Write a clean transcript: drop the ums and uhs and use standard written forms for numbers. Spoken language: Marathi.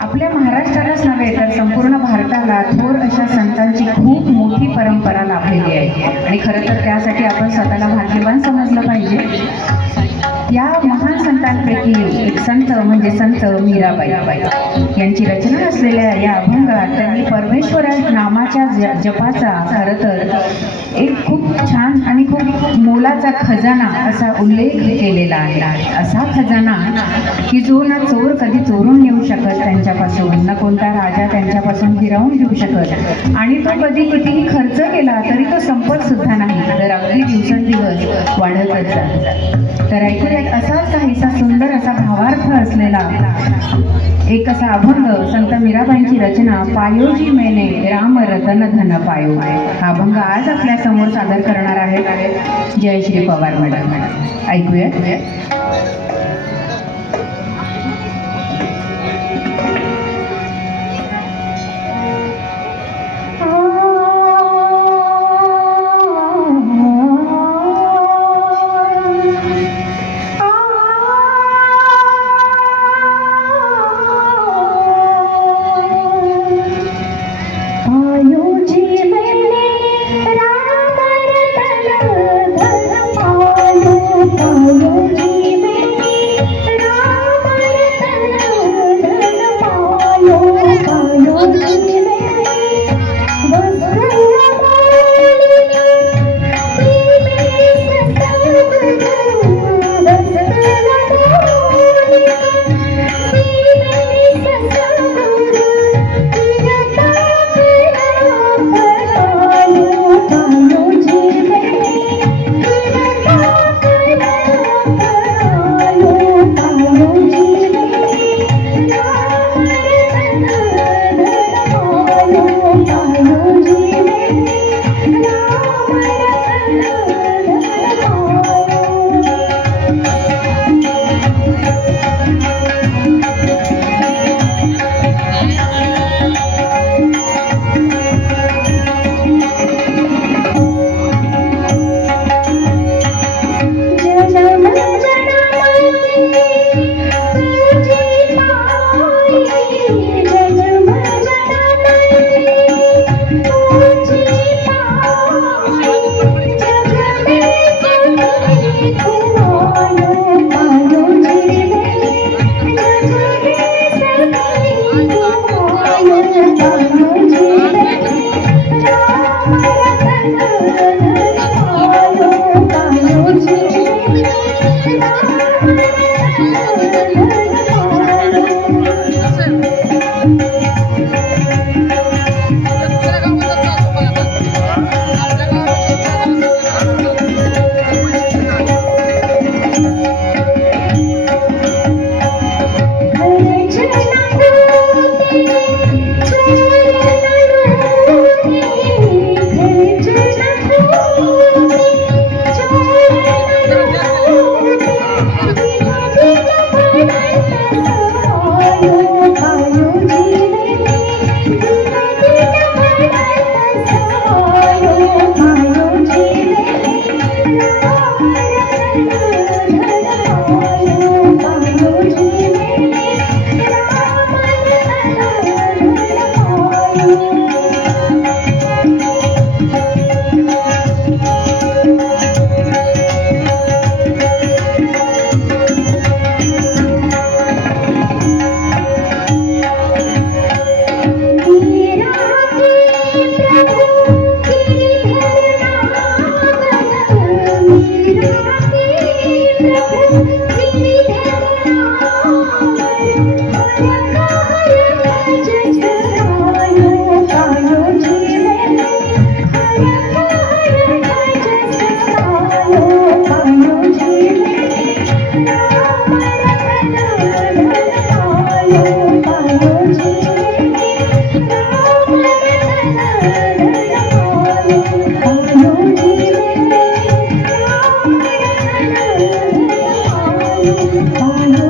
आपल्या महाराष्ट्रालाच नव्हे तर संपूर्ण भारताला थोर अशा संतांची खूप मोठी परंपरा लाभलेली आहे आणि खरं तर त्यासाठी आपण स्वतःला भाग्यवान समजलं पाहिजे. या महान संतांपैकी एक संत म्हणजे संत मीराबाई यांची रचना असलेल्या या अभंगात त्यांनी परमेश्वर नामाच्या जपाचा खरं तर एक खूप छान आणि खूप मोलाचा खजाना असा उल्लेख केलेला आहे. असा खजाना की जो ना चोर कधी चोरून नेऊ शकत त्यांच्यापासून, ना कोणता राजा त्यांच्यापासून हिरावून घेऊ शकत आणि तो कधी कितीही खर्च केला तरी तो संपत सुद्धा नाही, तर अगदी दिवसेंदिवस वाढतच जातो. तर ऐकूयात असाच काहीसा सुंदर असा भावार्थ असलेला एक असा अभंग संत मीराबाईंची रचना पायोजी मैने राम रतन धन पायो. हा अभंग आज आपल्या समोर सादर करणार आहे जयश्री पवार मॅडम. ऐकूयात. Oh